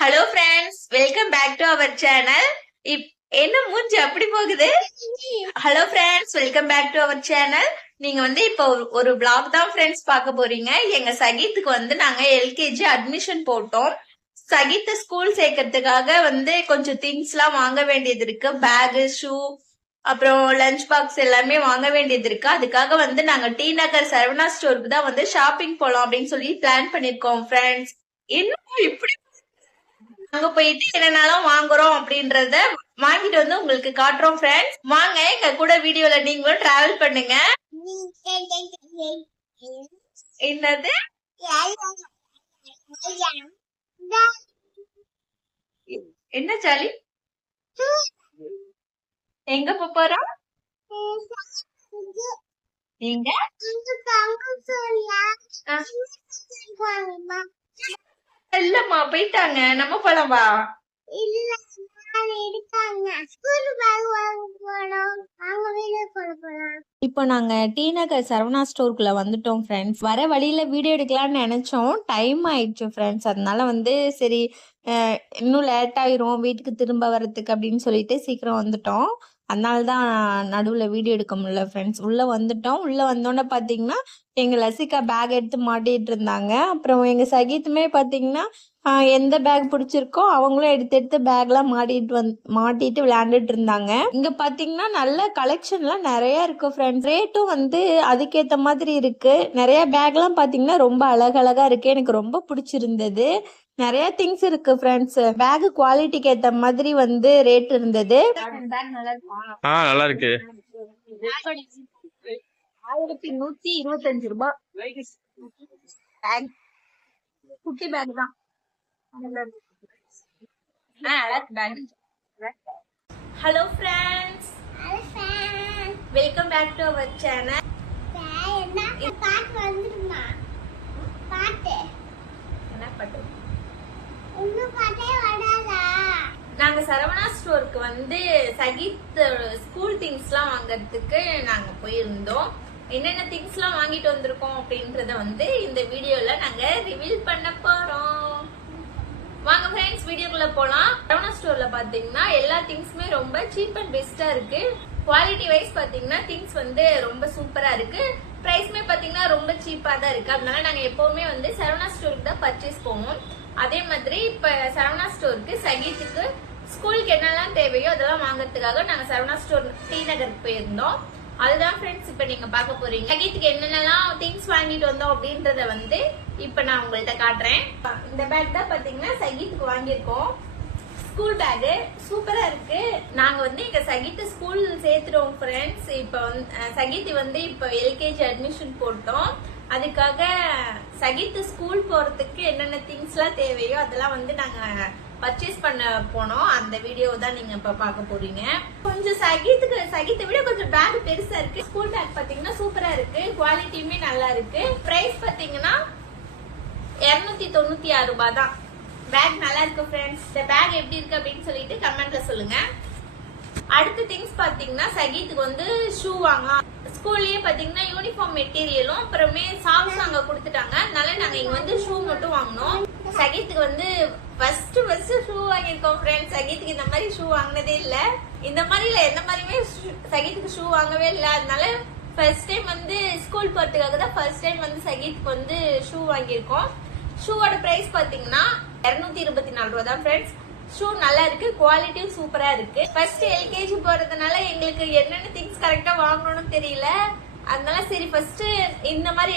Hello friends, welcome back to our channel. என்ன மூஞ்சி அப்படி போகுது? Hello friends, welcome back to our channel. நீங்க இப்போ ஒரு vlog தான் ஃப்ரெண்ட்ஸ் பார்க்க போறீங்க. எங்க சகீத்துக்கு நாங்க எல்கேஜி அட்மிஷன் போட்டோம். சகீத்தை ஸ்கூல் சேர்க்கறதுக்காக கொஞ்சம் திங்ஸ் எல்லாம் வாங்க வேண்டியது இருக்கு. பேகு, ஷூ, அப்புறம் லஞ்ச் பாக்ஸ் எல்லாமே வாங்க வேண்டியது இருக்கு. அதுக்காக நாங்க டி நகர் சரவணா ஸ்டோருக்கு தான் ஷாப்பிங் போலாம் அப்படின்னு சொல்லி பிளான் பண்ணிருக்கோம் ஃப்ரெண்ட்ஸ். இன்னும் இப்படி அங்க போயிட்டு என்னென்னலாம் வாங்குறோம் அப்படின்றத வாங்கிட்டு உங்களுக்கு காட்டுறோம் ஃப்ரெண்ட்ஸ். வாங்க எங்க கூட வீடியோல நீங்களும் டிராவல் பண்ணுங்க. என்னது என்ன சாலி? எங்க போறோம்? நீங்க இல்லம்மா, போயிட்டாங்க. நம்ம போலாம் வா. இப்போ நாங்க டி நகர் சரவணா ஸ்டோருக்குள்ள வந்துட்டோம் ஃப்ரெண்ட்ஸ். வர வழியில வீடியோ எடுக்கலாம்னு நினைச்சோம். டைம் ஆயிடுச்சு ஃப்ரெண்ட்ஸ். அதனால சரி, இன்னும் லேட் ஆயிரும் வீட்டுக்கு திரும்ப வர்றதுக்கு அப்படின்னு சொல்லிட்டு சீக்கிரம் வந்துட்டோம். அதனால தான் நடுவில் வீடியோ எடுக்க முடியல ஃப்ரெண்ட்ஸ். உள்ளே வந்துட்டோம். உள்ளே வந்தோன்னே பார்த்தீங்கன்னா எங்கள் லசிகா பேக் எடுத்து மாட்டிகிட்டு இருந்தாங்க. அப்புறம் எங்கள் சகீத்துமே பார்த்தீங்கன்னா எந்த பேக் பிடிச்சிருக்கோ அவங்களும் எடுத்து எடுத்து பேக்லாம் மாட்டிட்டு விளையாண்டுட்டு இருந்தாங்க. இங்கே பார்த்தீங்கன்னா நல்ல கலெக்ஷன்லாம் நிறைய இருக்கு ஃப்ரெண்ட்ஸ். ரேட்டும் அதுக்கேற்ற மாதிரி இருக்கு. நிறைய பேக்லாம் பார்த்தீங்கன்னா ரொம்ப அழகழகா இருக்கு. எனக்கு ரொம்ப பிடிச்சிருந்தது. நிறைய திங்ஸ் இருக்கு ஃப்ரெண்ட்ஸ். பேக் குவாலிட்டிக்கு ஏத்த மாதிரி ரேட் இருந்தது. நல்லா இருக்கு. 1125 ரூபாய். குட்டி பேக் தான். Hello friends, welcome back to our channel. என்ன பாட்டு? நாங்க சரவணா ஸ்டோருக்கு சகீத் ஸ்கூல் திங்ஸ் எல்லாம் வாங்கறதுக்கு நாங்க போயிருந்தோம். என்னென்ன திங்ஸ் எல்லாம் வாங்கிட்டு வந்திருக்கோம் அப்படின்றத இந்த வீடியோல நாங்க ரிவீல் பண்ண போறோம். வாங்க ஃப்ரெண்ட்ஸ், வீடியோக்குள்ள போலாம். சரவணா ஸ்டோர்ல பாத்தீங்கன்னா எல்லா திங்ஸுமே ரொம்ப சீப் அண்ட் பெஸ்டா இருக்கு. குவாலிட்டி வைஸ் பாத்தீங்கன்னா திங்ஸ் ரொம்ப சூப்பரா இருக்கு. பிரைஸ்மே பாத்தீங்கன்னா ரொம்ப சீப்பா தான் இருக்கு. அதனால நாங்க எப்பவுமே சரவணா ஸ்டோருக்கு தான் பர்ச்சேஸ் போவோம். அதே மாதிரி இப்ப சரவணா ஸ்டோருக்கு சகீத்துக்கு ஸ்கூலுக்கு என்னெல்லாம் தேவையோ அதெல்லாம் வாங்கறதுக்காக நாங்க சரவணா ஸ்டோர் டி நகருக்கு போயிருந்தோம். அதுதான் ஃப்ரெண்ட்ஸ் இப்ப நீங்க பார்க்க போறீங்க. சகீத்துக்கு என்னென்னலாம் திங்ஸ் வாங்கிட்டு வந்தோம் அப்படின்றத இப்ப நான் உங்கள்ட்ட காட்டுறேன். இந்த பேக் தான் பாத்தீங்கன்னா சகீத்துக்கு வாங்கியிருக்கோம். ஸ்கூல் பேக் சூப்பரா இருக்கு. நாங்க எங்க சகீத்தை ஸ்கூல் சேர்த்துட்டோம் ஃப்ரெண்ட்ஸ். இப்ப சகீத்து இப்ப எல்கேஜி அட்மிஷன் போட்டோம். அதுக்காக சகீத்து ஸ்கூல் போறதுக்கு என்னென்ன திங்ஸ் எல்லாம் தேவையோ அதெல்லாம் நாங்க பர்ச்சேஸ் பண்ண போனோம். அந்த வீடியோ தான் நீங்க இப்ப பார்க்க போறீங்க. கொஞ்சம் சகீத்தை விட கொஞ்சம் பேக் பெருசா இருக்கு. ஸ்கூல் பேக் பாத்தீங்கன்னா சூப்பரா இருக்கு. குவாலிட்டியுமே நல்லா இருக்கு. பிரைஸ் பாத்தீங்கன்னா 296 ரூபாய் தான். பேக் நல்லா இருக்கு ஃப்ரெண்ட்ஸ். இந்த பேக் எப்படி இருக்கு அப்படின்னு சொல்லிட்டு கமெண்ட்ல சொல்லுங்க. அடுத்த திங்ஸ் பாத்தீங்கன்னா சகீத்துக்கு ஷூ வாங்கலாம். ஸ்கூல்லயே பாத்தீங்கன்னா யூனிஃபார்ம் மெட்டீரியலும் அப்புறமே சாக்ஸ் அங்க கொடுத்துட்டாங்க. அதனால நாங்க இங்க ஷூ மட்டும் வாங்கினோம். சகீத்துக்கு ஃபர்ஸ்ட் ஷூ வாங்கியிருக்கோம் ஃப்ரெண்ட்ஸ். சகீத்துக்கு இந்த மாதிரி ஷூ வாங்கினதே இல்ல. இந்த மாதிரி இல்ல, எந்த மாதிரியுமே சகீத்துக்கு ஷூ வாங்கவே இல்ல. அதனால ஃபர்ஸ்ட் டைம் ஸ்கூல் போறதுக்காக தான் ஃபர்ஸ்ட் டைம் சகீத்துக்கு ஷூ வாங்கியிருக்கோம். ஷூவோட பிரைஸ் பாத்தீங்கன்னா 224 ரூபாய் தான் ஃப்ரெண்ட்ஸ். ஷூ நல்லா இருக்கு. குவாலிட்டியும் சூப்பரா இருக்கு. ஃபர்ஸ்ட் எல்கேஜி போறதுனால எங்களுக்கு என்னென்ன திங்ஸ் கரெக்டா வாங்கணும்னு தெரியல. அதனால சரி ஃபர்ஸ்ட் இந்த மாதிரி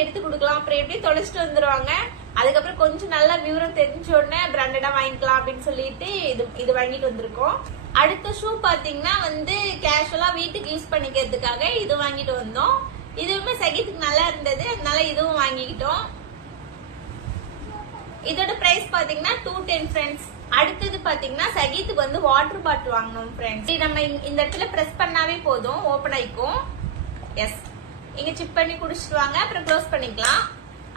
எடுத்து கொடுக்கலாம். அப்புறம் எப்படி தொலைச்சிட்டு வந்துருவாங்க. அதுக்கப்புறம் கொஞ்சம் நல்லா விவரம் தெரிஞ்ச உடனே பிராண்டடா வாங்கிக்கலாம் அப்படின்னு சொல்லிட்டு இது வாங்கிட்டு வந்திருக்கோம். அடுத்த ஷூ பாத்தீங்கன்னா கேஷுவலா வீட்டுக்கு யூஸ் பண்ணிக்கிறதுக்காக இது வாங்கிட்டு வந்தோம். இதுவுமே சகீத்துக்கு நல்லா இருந்தது. அதனால இதுவும் வாங்கிக்கிட்டோம். இதோட பிரைஸ் பாத்தீங்கன்னா 210 ஃப்ரெண்ட்ஸ். அடுத்தது பாத்தீங்கன்னா சகீத்துக்கு வாட்டர் பாட்டில் வாங்கணும் ஃப்ரெண்ட்ஸ். நம்ம இந்த இடத்துல பிரஸ் பண்ணாவே போதும், ஓபன் ஆயிக்கும். எஸ், இங்க சிப் பண்ணி குடிச்சிட்டு வாங்க, அப்புறம் க்ளோஸ் பண்ணிக்கலாம்.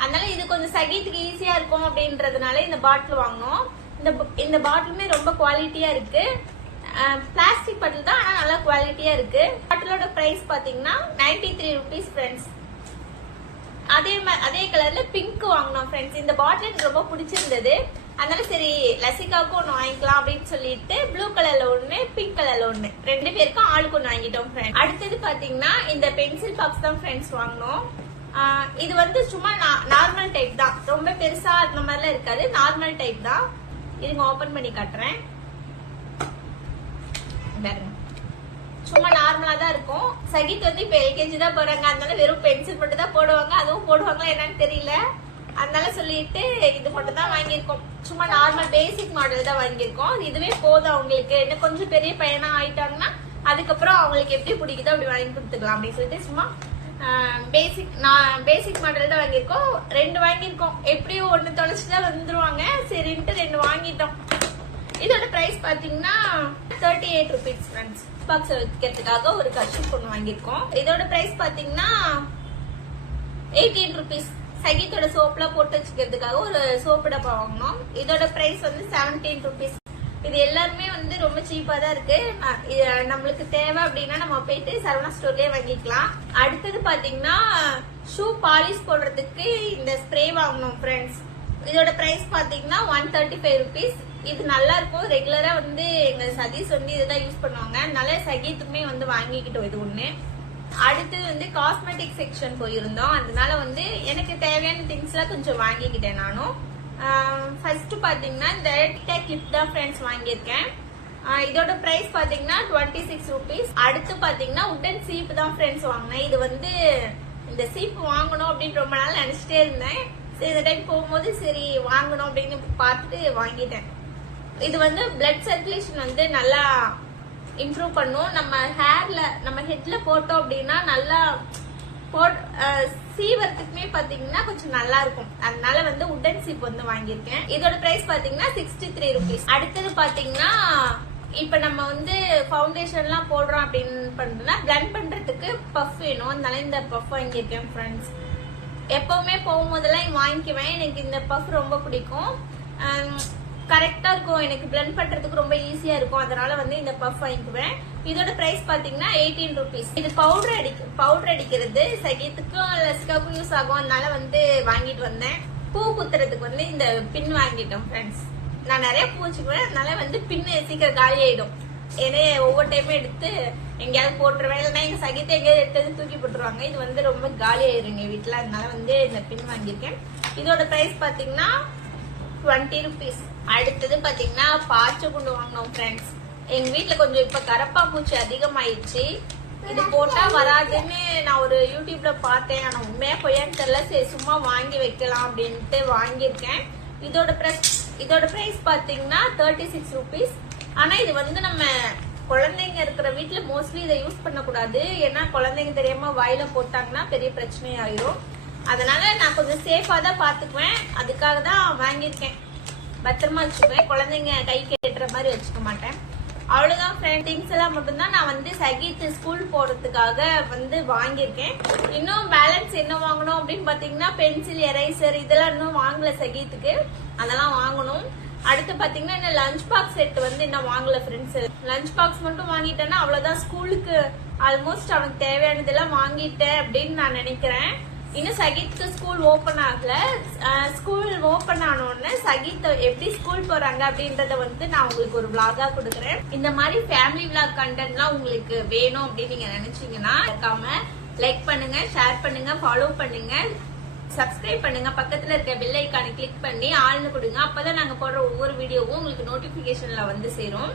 அதனால இது கொஞ்சம் சகீத்துக்கு ஈஸியா இருக்கும் அப்படின்றதுனால இந்த பாட்டில் வாங்கணும். இந்த பாட்டிலுமே ரொம்ப குவாலிட்டியா இருக்கு. பிளாஸ்டிக் பாட்டில் தான், ஆனா நல்லா குவாலிட்டியா இருக்கு. பாட்டிலோட பிரைஸ் பாத்தீங்கன்னா 93 ரூபீஸ் ஃப்ரெண்ட்ஸ். அதே கலர்ல பிங்க் வாங்கினோம் ஃப்ரெண்ட்ஸ். இந்த பாட்டில் எனக்கு ரொம்ப பிடிச்சிருந்தது, அதனால சரி லசிகாவுக்கும் ஒண்ணு வாங்கிக்கலாம் அப்படின்னு சொல்லிட்டு ப்ளூ கலர்ல ஒண்ணு, பிங்க் கலர்ல ஒண்ணு, 2 பேருக்கும் ஆளுக்கு ஒண்ணு வாங்கிட்டோம் ஃப்ரெண்ட்ஸ். அடுத்தது பாத்தீங்கன்னா இந்த பென்சில் பாக்ஸ் தான் ஃப்ரெண்ட்ஸ் வாங்கினோம். இது வந்து சும்மா நார்மல் டைப் தான், ரொம்ப பெருசா அந்த மாதிரிலாம் இருக்காது, நார்மல் டைப் தான். இதுங்க ஓபன் பண்ணி காட்டுறேன். சும்மா நார்மலா தான் இருக்கும். சகித் வந்து இப்ப எல்கேஜி தான் போறாங்க, அதனால வெறும் பென்சில் மட்டும் தான் போடுவாங்க, அதுவும் போடுவாங்களா என்னன்னு தெரியல. அதனால சொல்லிட்டு இது மட்டும் தான் வாங்கியிருக்கோம். சும்மா நார்மல் பேசிக் மாடல் தான் வாங்கியிருக்கோம். இதுவே போதும் அவங்களுக்கு. இன்னும் கொஞ்சம் பெரிய பையனா ஆயிட்டாங்கன்னா அதுக்கப்புறம் அவங்களுக்கு எப்படி பிடிக்குதோ அப்படி வாங்கி கொடுத்துக்கலாம் அப்படின்னு சொல்லிட்டு சும்மா பேசிக் மாடல் தான் வாங்கியிருக்கோம். 2 வாங்கியிருக்கோம். எப்படியும் 1 தொலைச்சுதான் வந்துருவாங்க, சரின்ட்டு 2 வாங்கிட்டோம். இதோட பிரைஸ் பாத்தீங்கன்னா 38 rupees ஃப்ரெண்ட்ஸ். பாக்ஸ் வைக்கிறதுக்காக ஒரு கர்ஷிப் ஒன்று வாங்கியிருக்கோம். இதோட பிரைஸ் பாத்தீங்கன்னா 18 rupees. சகித்தோட சோப்லாம் போட்டு வச்சுக்கிறதுக்காக ஒரு சோப்பு டப்பா வாங்கினோம். இதோட பிரைஸ் வந்து 17 rupees. இது எல்லாருமே வந்து ரொம்ப சீப்பா தான் இருக்கு. நம்மளுக்கு தேவை அப்படின்னா நம்ம போயிட்டு சரவணா ஸ்டோர்லயே வாங்கிக்கலாம். அடுத்தது பாத்தீங்கன்னா ஷூ பாலிஷ் போடுறதுக்கு இந்த ஸ்ப்ரே வாங்கணும் ஃப்ரெண்ட்ஸ். இதோட பிரைஸ் பாத்தீங்கன்னா 135 rupees. இது நல்லா இருக்கும். ரெகுலரா வந்து எங்க சதீஷ் வந்து இதுதான் யூஸ் பண்ணுவாங்க, அதனால சகீத்துக்குமே வந்து வாங்கிக்கிட்டோம் இது ஒண்ணு. அடுத்தது வந்து காஸ்மெட்டிக் செக்ஷன் போயிருந்தோம், அதனால வந்து எனக்கு தேவையான திங்ஸ் எல்லாம் கொஞ்சம் வாங்கிக்கிட்டேன் நானும். ஃபர்ஸ்ட் பாத்தீங்கன்னா இந்த டிக்டாக் கிளிப் தான் ஃப்ரெண்ட்ஸ் வாங்கியிருக்கேன். இதோட பிரைஸ் பாத்தீங்கன்னா 26 rupees. அடுத்து பாத்தீங்கன்னா உட்டன் சீப் தான் ஃப்ரெண்ட்ஸ் வாங்கினேன். இது வந்து இந்த சீப் வாங்கணும் அப்படின்னு ரொம்ப நாள் நினைச்சிட்டே இருந்தேன். சரி இந்த டைம் போகும்போது சரி வாங்கணும் அப்படின்னு பார்த்துட்டு வாங்கிட்டேன். இது வந்து பிளட் சர்க்குலேஷன் வந்து நல்லா இம்ப்ரூவ் பண்ணும். நம்ம ஹேர்ல நம்ம ஹெட்ல போட்டோம் அப்படின்னா நல்லா சீவரத்துக்குமே பாத்தீங்கன்னா கொஞ்சம் நல்லா இருக்கும். அதனால வந்து உட்டன் சீப் வந்து வாங்கியிருக்கேன். இதோட பிரைஸ் பாத்தீங்கன்னா 63 rupees. அடுத்தது பாத்தீங்கன்னா இப்ப நம்ம வந்து ஃபவுண்டேஷன் எல்லாம் போடுறோம் அப்படின்னு பண்றோம்னா பிளண்ட் பண்றதுக்கு பஃப் வேணும், அதனால இந்த பஃப் வாங்கியிருக்கேன் ஃப்ரெண்ட்ஸ். எப்பவுமே போகும்போதெல்லாம் வாங்கிக்குவேன். எனக்கு இந்த பஃப் ரொம்ப பிடிக்கும், கரெக்டா இருக்கும், எனக்கு பிளண்ட் பண்றதுக்கு ரொம்ப ஈஸியா இருக்கும், அதனால வந்து இந்த பஃப் வாங்கிக்குவேன். இதோட பிரைஸ் பாத்தீங்கன்னா 18 rupees. இது பவுடர் அடிக்கிறது சகித்துக்கும் லசிகாவுக்கும் யூஸ் ஆகும், அதனால வந்து வாங்கிட்டு வந்தேன். பூ குத்துறதுக்கு வந்து இந்த பின் வாங்கிட்டோம் ஃப்ரெண்ட்ஸ். நான் நிறைய பூ வச்சுக்குவேன், அதனால வந்து பின்னு சீக்கிரம் காலி ஆயிடும். ஏன்னா ஒவ்வொரு டைமும் எடுத்து எங்கேயாவது போட்டுருவேன், இல்லைன்னா எங்க சகித்தை எங்கேயாவது எடுத்து தூக்கி போட்டுருவாங்க. இது வந்து ரொம்ப காலி ஆயிடும் எங்க வீட்டுல, அதனால வந்து இந்த பின் வாங்கியிருக்கேன். இதோட பிரைஸ் பாத்தீங்கன்னா 20 rupees. அடுத்தது பாத்தீங்கன்னா பாச்சை குண்டு வாங்கினோம் ஃப்ரெண்ட்ஸ். எங்க வீட்டுல கொஞ்சம் இப்ப கரப்பா பூச்சி அதிகமாயிடுச்சு. இது போட்டா வராதுன்னு நான் ஒரு யூடியூப்ல பார்த்தேன், ஆனா உண்மையா பொய்யான்னு தெரியல. சரி சும்மா வாங்கி வைக்கலாம் அப்படின்ட்டு வாங்கியிருக்கேன். இதோட பிரைஸ் பாத்தீங்கன்னா 36 rupees. ஆனா இது வந்து நம்ம குழந்தைங்க இருக்கிற வீட்டுல மோஸ்ட்லி இதை யூஸ் பண்ணக்கூடாது, ஏன்னா குழந்தைங்க தெரியாம வாயில போட்டாங்கன்னா பெரிய பிரச்சனை ஆயிரும். அதனால நான் கொஞ்சம் சேஃபா தான் பாத்துக்குவேன், அதுக்காக தான் வாங்கியிருக்கேன். பத்திரமா வச்சுக்குவேன், குழந்தைங்க கை கேட்டுற மாதிரி வச்சுக்க மாட்டேன். அவ்வளவுதான் ஃப்ரெண்ட். திங்ஸ் எல்லாம் மட்டும்தான் நான் வந்து சகித் ஸ்கூல் போறதுக்காக வந்து வாங்கியிருக்கேன். இன்னும் பேலன்ஸ் என்ன வாங்கணும் அப்படின்னு பாத்தீங்கன்னா பென்சில், எரேசர் இதெல்லாம் இன்னும் வாங்கல சகித்துக்கு, அதெல்லாம் வாங்கணும். அடுத்து பாத்தீங்கன்னா இந்த லஞ்ச் பாக்ஸ் செட் வந்து இன்னும் வாங்கல ஃப்ரெண்ட்ஸ். லஞ்ச் பாக்ஸ் மட்டும் வாங்கிட்டேன்னா அவ்வளவுதான், ஸ்கூலுக்கு ஆல்மோஸ்ட் அவனுக்கு தேவையானதெல்லாம் வாங்கிட்டேன் அப்படின்னு நான் நினைக்கிறேன். இன்னும் சகித் ஸ்கூல் ஓபன் ஆகல. ஸ்கூல் ஓபன் ஆனோடனே சகித் எப்படி ஸ்கூல் போறாங்க அப்படின்றத வந்து நான் உங்களுக்கு ஒரு vlog-ஆ கொடுக்குறேன். இந்த மாதிரி ஃபேமிலி vlog கண்டென்ட்லாம் உங்களுக்கு வேணும் அப்படின்னு நீங்க நினைச்சீங்கன்னா மறக்காம லைக் பண்ணுங்க, ஷேர் பண்ணுங்க, ஃபாலோ பண்ணுங்க, சப்ஸ்கிரைப் பண்ணுங்க, பக்கத்துல இருக்க பெல் ஐகானை கிளிக் பண்ணி ஆள்னு கொடுங்க. அப்பதான் நாங்க போடுற ஒவ்வொரு வீடியோவும் உங்களுக்கு நோட்டிபிகேஷன்ல வந்து சேரும்.